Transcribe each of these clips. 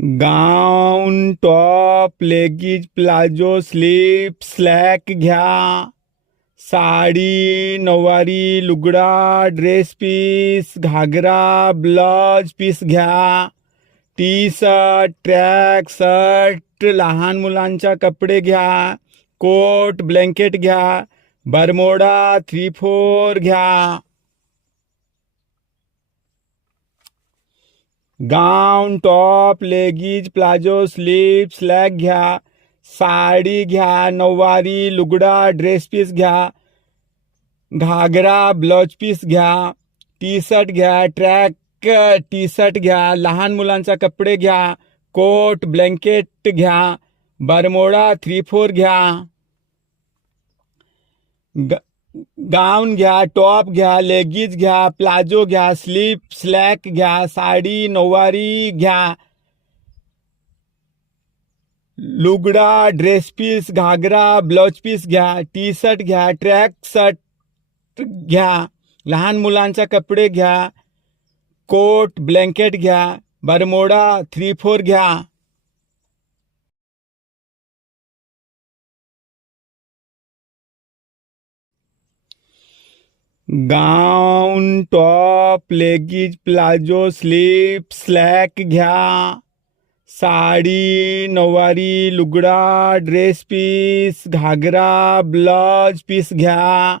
गाऊन, top, leggings, palazzo, slip, slack घ्या. साडी, नऊवारी, लुगडा, dress piece, ghagra, blouse piece घ्या. टी शर्ट, ट्रॅक शर्ट, लहान मुलांच्या कपडे घ्या. कोट, ब्लँकेट घ्या. बरमोडा, 3/4 घ्या. Gown, top, leggings, palazzo, slip, slack घ्या. साडी घ्या. नऊवारी, लुगडा, ड्रेस पीस घ्या. घागरा, ब्लाउज पीस घ्या. टी शर्ट घ्या. ट्रॅक टी शर्ट घ्या. लहान मुलांचा कपडे घ्या. कोट, ब्लँकेट घ्या. बरमोडा, 3/4 घ्या. गाऊन घ्या. टॉप घ्या. लेगीज घ्या. प्लाझो घ्या. स्लीप, स्लॅक घ्या. साडी, नऊवारी घ्या. लुगडा, dress piece, ghagra, blouse piece घ्या. टी शर्ट घ्या. ट्रॅक शर्ट घ्या. लहान मुलांचा कपडे घ्या. कोट, ब्लँकेट घ्या. बरमोडा, 3/4 घ्या. Gown, top, leggings, palazzo, slip, slack घ्या. साडी, नऊवारी, लुगडा, dress piece, ghagra, blouse piece घ्या.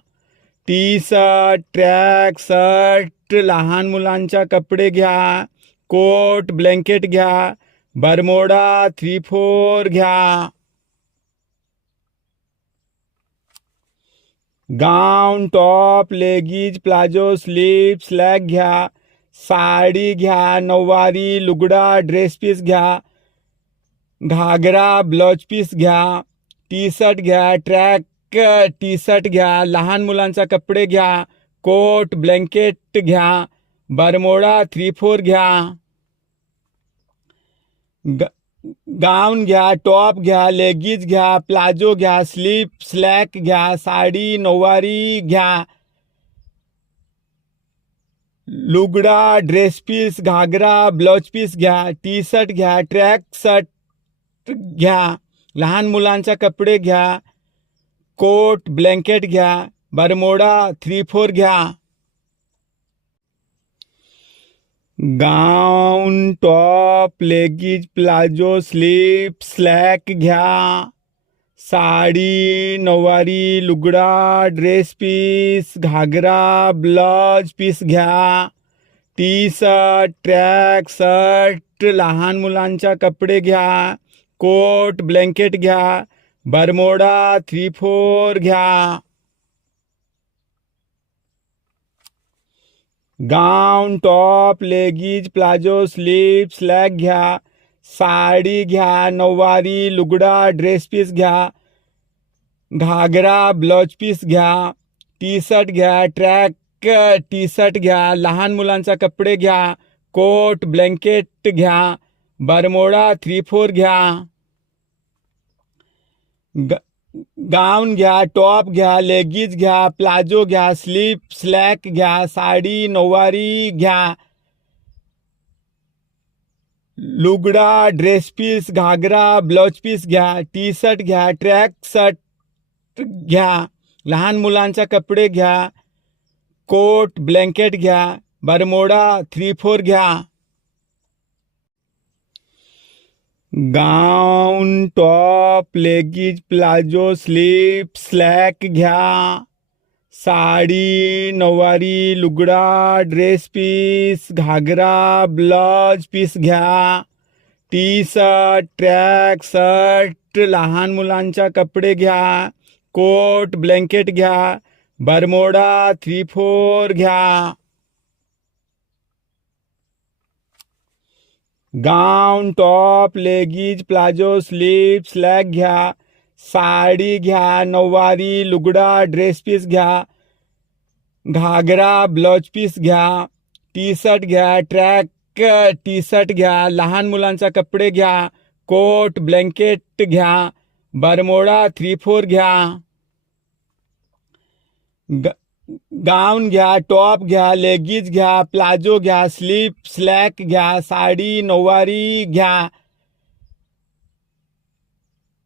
टी शर्ट, ट्रॅक शर्ट, लहान मुलांच्या कपडे घ्या. कोट, ब्लँकेट घ्या. बरमोडा, 3/4 घ्या. Gown, top, leggings, palazzo, slip, slack घ्या. साडी घ्या. नऊवारी, लुगडा, ड्रेस पीस घ्या. घागरा, ब्लाउज पीस घ्या. टी शर्ट घ्या. ट्रॅक टी शर्ट घ्या. लहान मुलांचा कपडे घ्या. कोट, ब्लँकेट घ्या. बरमोडा, 3/4 घ्या. गाऊन घ्या. टॉप घ्या. लेगीज घ्या. प्लाझो घ्या. स्लीप, स्लॅक घ्या. साडी, नऊवारी घ्या. लुगडा, dress piece, ghagra, blouse piece घ्या. टी शर्ट घ्या. ट्रॅक शर्ट घ्या. लहान मुलांचा कपडे घ्या. कोट, ब्लँकेट घ्या. बरमोडा, 3/4 घ्या. Gown, top, leggings, palazzo, slip, slack घ्या. साडी, नऊवारी, लुगडा, dress piece, ghagra, blouse piece घ्या. टी शर्ट, ट्रॅक शर्ट, लहान मुलांच्या कपडे घ्या. कोट, ब्लँकेट घ्या. बरमोडा, 3/4 घ्या. Gown, top, leggings, palazzo, slip, slack घ्या. साडी घ्या. नऊवारी, लुगडा, ड्रेस पीस घ्या. घागरा, ब्लाउज पीस घ्या. टी शर्ट घ्या. ट्रॅक टी शर्ट घ्या. लहान मुलांचा कपडे घ्या. कोट, ब्लँकेट घ्या. बरमोडा, 3/4 घ्या. गाऊन घ्या. टॉप घ्या. लेगीज घ्या. प्लाझो घ्या. स्लीप, स्लॅक घ्या. साडी, नऊवारी घ्या. लुगडा, dress piece, ghagra, blouse piece घ्या. टी शर्ट घ्या. ट्रॅक शर्ट घ्या. लहान मुलांचा कपडे घ्या. कोट, ब्लँकेट घ्या. बरमोडा, 3/4 घ्या. Gown, top, leggings, palazzo, slip, slack घ्या. साडी, नऊवारी, लुगडा, dress piece, ghagra, blouse piece घ्या. टी शर्ट, ट्रॅक शर्ट, लहान मुलांच्या कपडे घ्या. कोट, ब्लँकेट घ्या. बरमोडा, 3/4 घ्या. Gown, top, leggings, palazzo, slip, slack घ्या. साडी घ्या. नऊवारी, लुगडा, ड्रेस पीस घ्या. घागरा, ब्लाउज पीस घ्या. टी शर्ट घ्या. ट्रॅक टी शर्ट घ्या. लहान मुलांचा कपडे घ्या. कोट, ब्लँकेट घ्या. बरमोडा, 3/4 घ्या. गाऊन घ्या. टॉप घ्या. लेगीज घ्या. प्लाझो घ्या. स्लीप, स्लॅक घ्या. साडी, नऊवारी घ्या.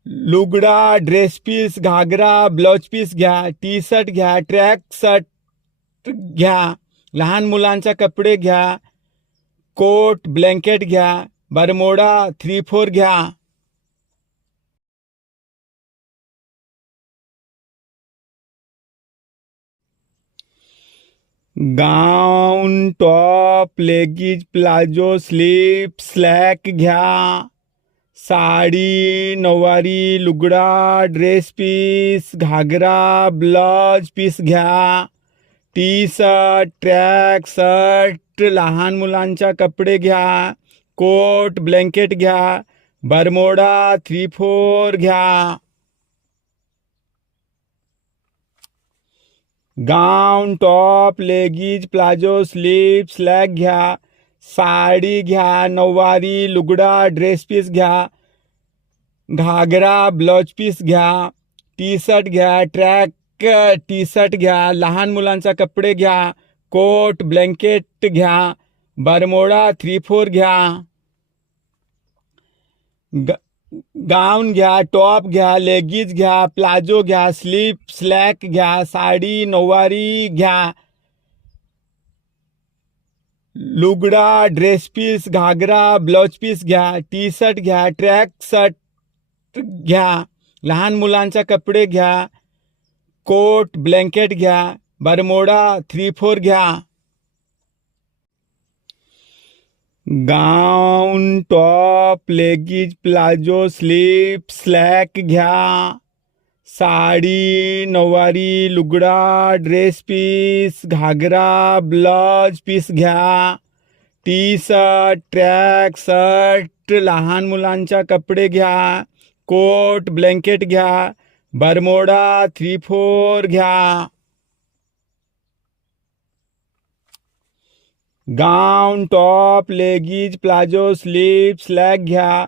लुगडा, dress piece, ghagra, blouse piece घ्या, टी शर्ट घ्या, ट्रॅक शर्ट घ्या, लहान मुलांचा कपडे घ्या, कोट, ब्लँकेट घ्या, बरमोडा 3/4 घ्या. Gown, top, लेगिज, palazzo, slip, slack घ्या. साडी, नऊवारी, लुगडा, dress piece, ghagra, blouse piece घ्या. टी शर्ट, ट्रॅक शर्ट, लहान मुलांचा कपडे घ्या, कोट, ब्लँकेट घ्या, बरमोडा 3/4 घ्या. Gown, top, लेगिज, palazzo, slip, slack घ्या. साडी घ्या, नऊवारी, लुगडा, ड्रेस पीस घ्या, घागरा, ब्लाउज पीस घ्या. टी शर्ट घ्या, ट्रॅक टी शर्ट घ्या, लहान मुलांचा कपडे घ्या, कोट, ब्लँकेट घ्या, बरमोडा 3/4 घ्या. गाऊन घ्या, टॉप घ्या, लेगिज घ्या, प्लाझो घ्या, स्लीप, स्लॅक घ्या. साडी, नऊवारी घ्या, लुगडा, dress piece, ghagra, blouse piece घ्या. टी शर्ट घ्या, ट्रॅक शर्ट घ्या, लहान मुलांचा कपडे घ्या, कोट, ब्लँकेट घ्या, बरमोडा 3/4 घ्या. Gown, top, लेगिज, palazzo, slip, slack घ्या. साडी, नऊवारी, लुगडा, dress piece, ghagra, blouse piece घ्या. टी शर्ट, ट्रॅक शर्ट, लहान मुलांचा कपडे घ्या, कोट, ब्लँकेट घ्या, बरमोडा 3/4 घ्या. Gown, top, लेगिज, palazzo, slip, slack घ्या.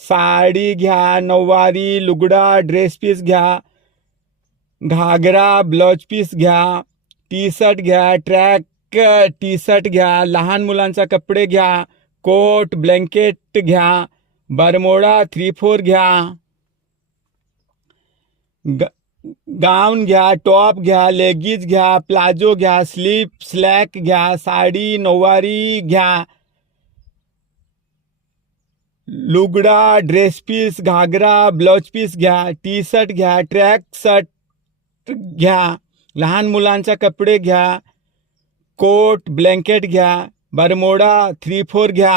साडी घ्या, नऊवारी, लुगडा, ड्रेस पीस घ्या, घागरा, ब्लाउज पीस घ्या. टी शर्ट घ्या, ट्रॅक टी शर्ट घ्या, लहान मुलांचा कपडे घ्या, कोट, ब्लँकेट घ्या, बरमोडा 3/4 घ्या. गाऊन घ्या, टॉप घ्या, लेगिज घ्या, प्लाझो घ्या, स्लीप, स्लॅक घ्या. साडी, नऊवारी घ्या, लुगडा, dress piece, ghagra, blouse piece घ्या. टी शर्ट घ्या, ट्रॅक शर्ट घ्या, लहान मुलांचा कपडे घ्या, कोट, ब्लँकेट घ्या, बरमोडा 3/4 घ्या.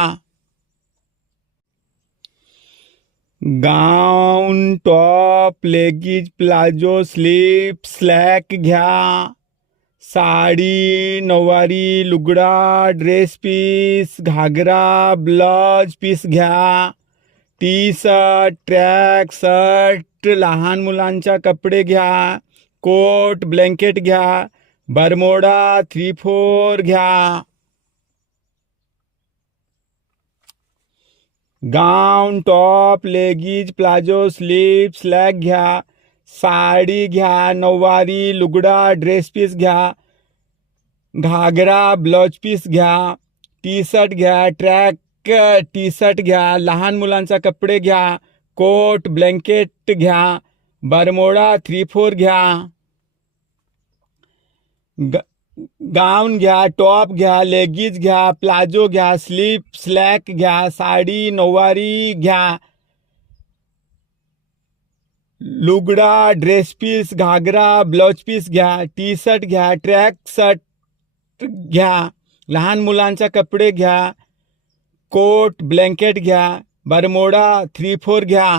गाऊन, टॉप घ्या, लेगिज घ्या, प्लाझो घ्या, स्लीप, स्लॅक घ्या. साडी, नऊवारी घ्या, लुगडा, dress piece, ghagra, blouse piece घ्या. टी शर्ट घ्या, ट्रॅक शर्ट घ्या, लहान मुलांचा कपडे घ्या, कोट, ब्लँकेट घ्या, बरमोडा 3/4 घ्या. Gown, top, लेगिज, palazzo, slip, slack घ्या. साडी, नऊवारी, लुगडा, dress piece, ghagra, blouse piece घ्या. टी शर्ट, ट्रॅक शर्ट, लहान मुलांचा कपडे घ्या, कोट, ब्लँकेट घ्या, बरमोडा 3/4 घ्या. Gown, top, लेगिज, palazzo, slip, slack घ्या. साडी घ्या, नऊवारी, लुगडा, ड्रेस पीस घ्या, घागरा, ब्लाउज पीस घ्या. टी शर्ट घ्या, ट्रॅक टी शर्ट घ्या, लहान मुलांचा कपडे घ्या, कोट, ब्लँकेट घ्या, बरमोडा 3/4 घ्या. गाऊन घ्या, टॉप घ्या, लेगिज घ्या, प्लाझो घ्या, स्लीप, स्लॅक घ्या. साडी, नऊवारी घ्या, लुगडा, dress piece, ghagra, blouse piece घ्या. टी शर्ट घ्या, ट्रॅक शर्ट घ्या, लहान मुलांचा कपडे घ्या, कोट, ब्लँकेट घ्या, बरमोडा 3/4 घ्या.